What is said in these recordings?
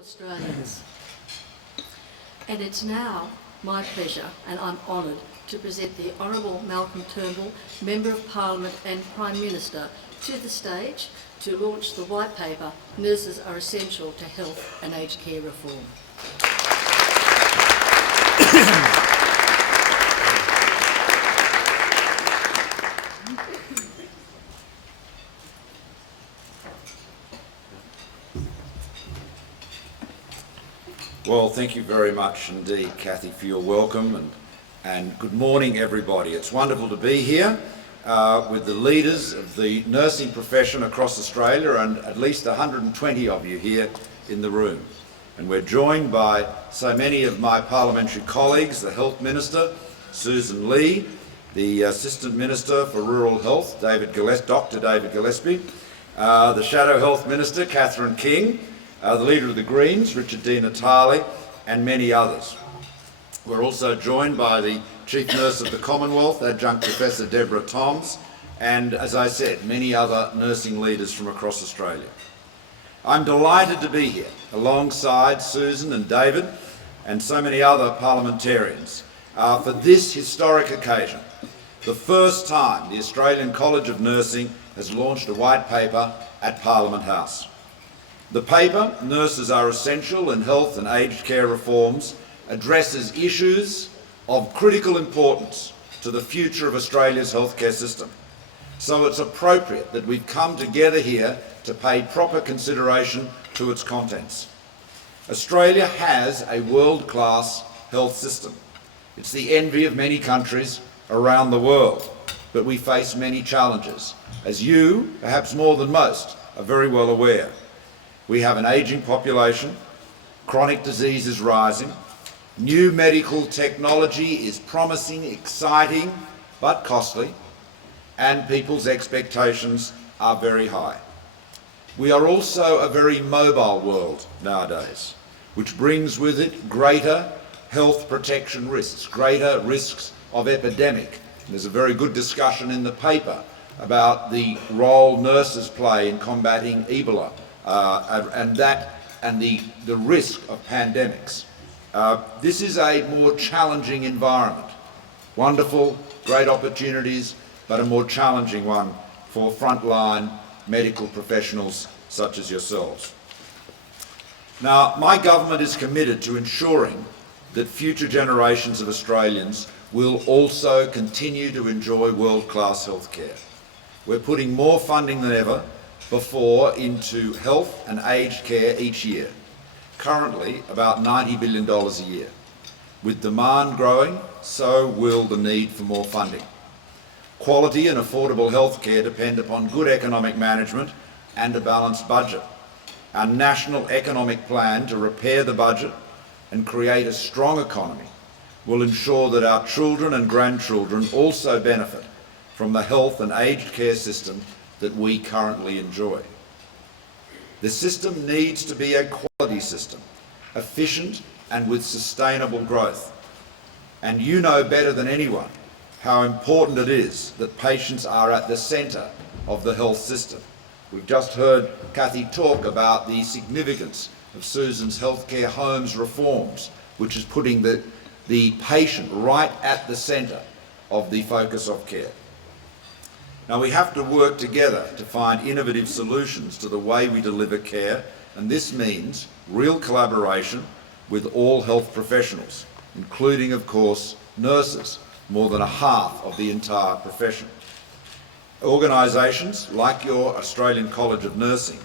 Australians. And it's now my pleasure, and I'm honoured, to present the Honourable Malcolm Turnbull, Member of Parliament and Prime Minister, to the stage to launch the white paper, Nurses Are Essential to Health and Aged Care Reform. Well, thank you very much indeed, Kathy, for your welcome, and good morning, everybody. It's wonderful to be here with the leaders of the nursing profession across Australia, and at least 120 of you here in the room. And we're joined by so many of my parliamentary colleagues, the Health Minister, Susan Lee, the Assistant Minister for Rural Health, Dr. David Gillespie, the Shadow Health Minister, Catherine King, the Leader of the Greens, Richard Di Natale, and many others. We're also joined by the Chief Nurse of the Commonwealth, Adjunct Professor Deborah Toms, and, as I said, many other nursing leaders from across Australia. I'm delighted to be here alongside Susan and David and so many other parliamentarians for this historic occasion, the first time the Australian College of Nursing has launched a white paper at Parliament House. The paper, Nurses Are Essential in Health and Aged Care Reforms, addresses issues of critical importance to the future of Australia's healthcare system. So it's appropriate that we've come together here to pay proper consideration to its contents. Australia has a world-class health system. It's the envy of many countries around the world, but we face many challenges, as you, perhaps more than most, are very well aware. We have an ageing population, chronic disease is rising, new medical technology is promising, exciting, but costly, and people's expectations are very high. We are also a very mobile world nowadays, which brings with it greater health protection risks, greater risks of epidemic. There's a very good discussion in the paper about the role nurses play in combating Ebola, and the risk of pandemics. This is a more challenging environment. Wonderful, great opportunities, but a more challenging one for frontline medical professionals such as yourselves. Now, my government is committed to ensuring that future generations of Australians will also continue to enjoy world-class healthcare. We're putting more funding than ever before into health and aged care each year, currently about $90 billion a year. With demand growing, so will the need for more funding. Quality and affordable health care depend upon good economic management and a balanced budget. Our national economic plan to repair the budget and create a strong economy will ensure that our children and grandchildren also benefit from the health and aged care system that we currently enjoy. The system needs to be a quality system, efficient and with sustainable growth. And you know better than anyone how important it is that patients are at the centre of the health system. We've just heard Kathy talk about the significance of Susan's Healthcare Homes reforms, which is putting the patient right at the centre of the focus of care. Now, we have to work together to find innovative solutions to the way we deliver care, and this means real collaboration with all health professionals, including, of course, nurses, more than a half of the entire profession. Organisations like your Australian College of Nursing,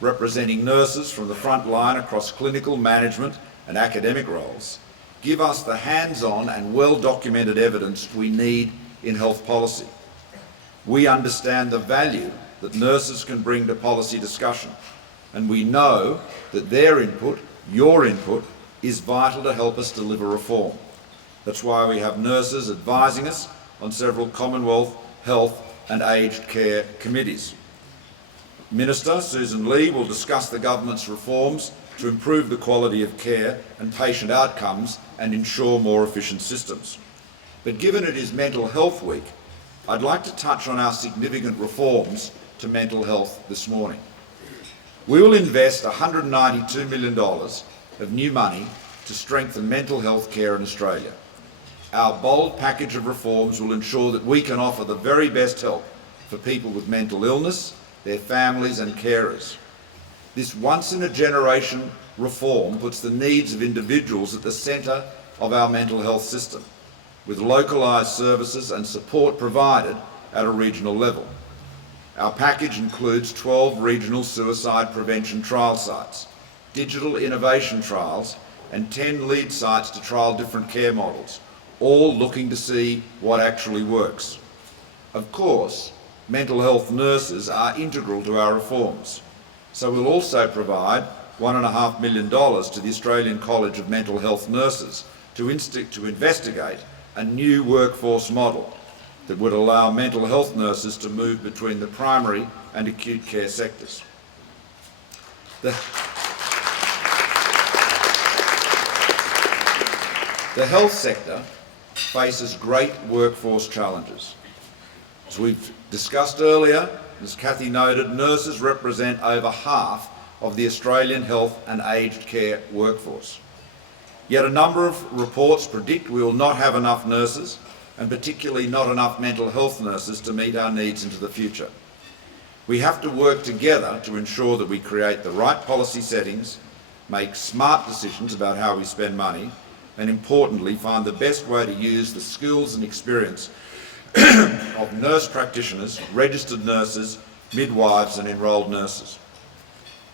representing nurses from the front line across clinical, management and academic roles, give us the hands-on and well-documented evidence we need in health policy. We understand the value that nurses can bring to policy discussion, and we know that their input, your input, is vital to help us deliver reform. That's why we have nurses advising us on several Commonwealth Health and Aged Care committees. Minister Susan Lee will discuss the government's reforms to improve the quality of care and patient outcomes and ensure more efficient systems. But given it is Mental Health Week, I'd like to touch on our significant reforms to mental health this morning. We will invest $192 million of new money to strengthen mental health care in Australia. Our bold package of reforms will ensure that we can offer the very best help for people with mental illness, their families and carers. This once-in-a-generation reform puts the needs of individuals at the centre of our mental health system, with localised services and support provided at a regional level. Our package includes 12 regional suicide prevention trial sites, digital innovation trials, and 10 lead sites to trial different care models, all looking to see what actually works. Of course, mental health nurses are integral to our reforms, so we'll also provide $1.5 million to the Australian College of Mental Health Nurses to investigate a new workforce model that would allow mental health nurses to move between the primary and acute care sectors. The health sector faces great workforce challenges. As we've discussed earlier, as Cathy noted, nurses represent over half of the Australian health and aged care workforce. Yet a number of reports predict we will not have enough nurses, and particularly not enough mental health nurses to meet our needs into the future. We have to work together to ensure that we create the right policy settings, make smart decisions about how we spend money, and importantly, find the best way to use the skills and experience of nurse practitioners, registered nurses, midwives and enrolled nurses.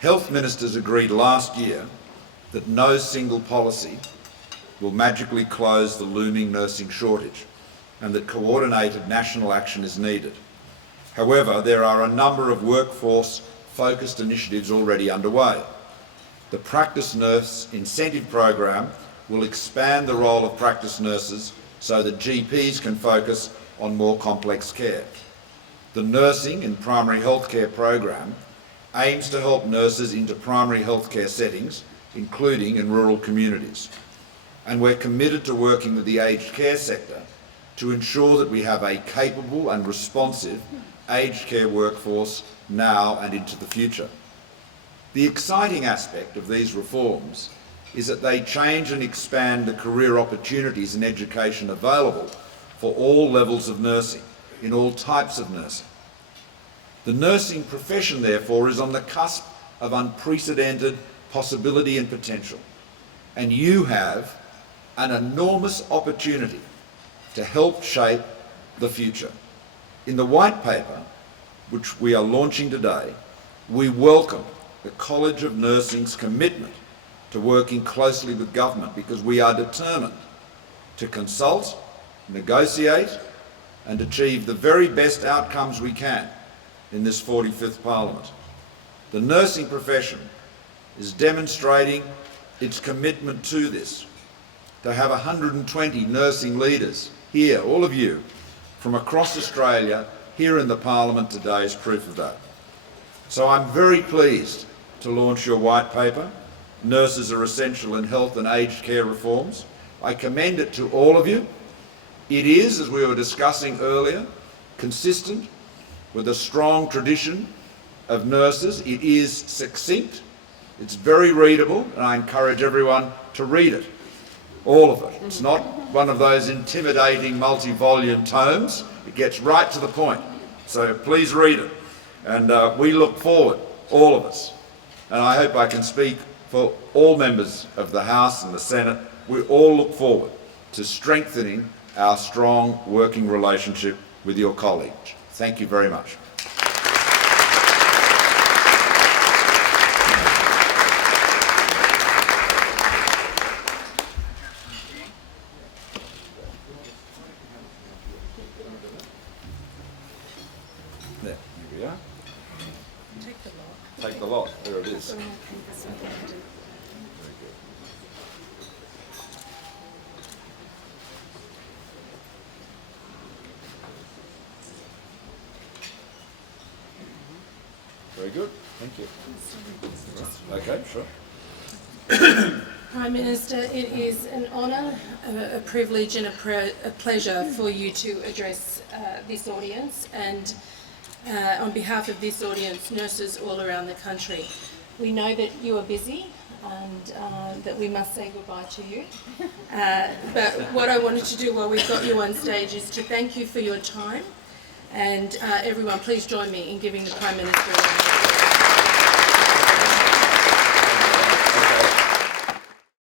Health ministers agreed last year that no single policy will magically close the looming nursing shortage, and that coordinated national action is needed. However, there are a number of workforce-focused initiatives already underway. The Practice Nurse Incentive Program will expand the role of practice nurses so that GPs can focus on more complex care. The Nursing in Primary Healthcare Program aims to help nurses into primary healthcare settings, including in rural communities. And we're committed to working with the aged care sector to ensure that we have a capable and responsive aged care workforce now and into the future. The exciting aspect of these reforms is that they change and expand the career opportunities and education available for all levels of nursing, in all types of nursing. The nursing profession, therefore, is on the cusp of unprecedented possibility and potential, and you have an enormous opportunity to help shape the future. In the white paper, which we are launching today, we welcome the College of Nursing's commitment to working closely with government, because we are determined to consult, negotiate and achieve the very best outcomes we can in this 45th Parliament. The nursing profession is demonstrating its commitment to this. To have 120 nursing leaders here, all of you, from across Australia, here in the Parliament today is proof of that. So I'm very pleased to launch your white paper, Nurses Are Essential in Health and Aged Care Reforms. I commend it to all of you. It is, as we were discussing earlier, consistent with a strong tradition of nurses. It is succinct, it's very readable, and I encourage everyone to read it, all of it. It's not one of those intimidating multi-volume tomes. It gets right to the point. So please read it. And we look forward, all of us, and I hope I can speak for all members of the House and the Senate, we all look forward to strengthening our strong working relationship with your college. Thank you very much. There, here we are. Take the lot. There it is. Very good, thank you. Okay, sure. Prime Minister, it is an honour, a privilege and a pleasure for you to address this audience, and on behalf of this audience, nurses all around the country. We know that you are busy and that we must say goodbye to you. But what I wanted to do while we've got you on stage is to thank you for your time. And everyone, please join me in giving the Prime Minister a round of applause.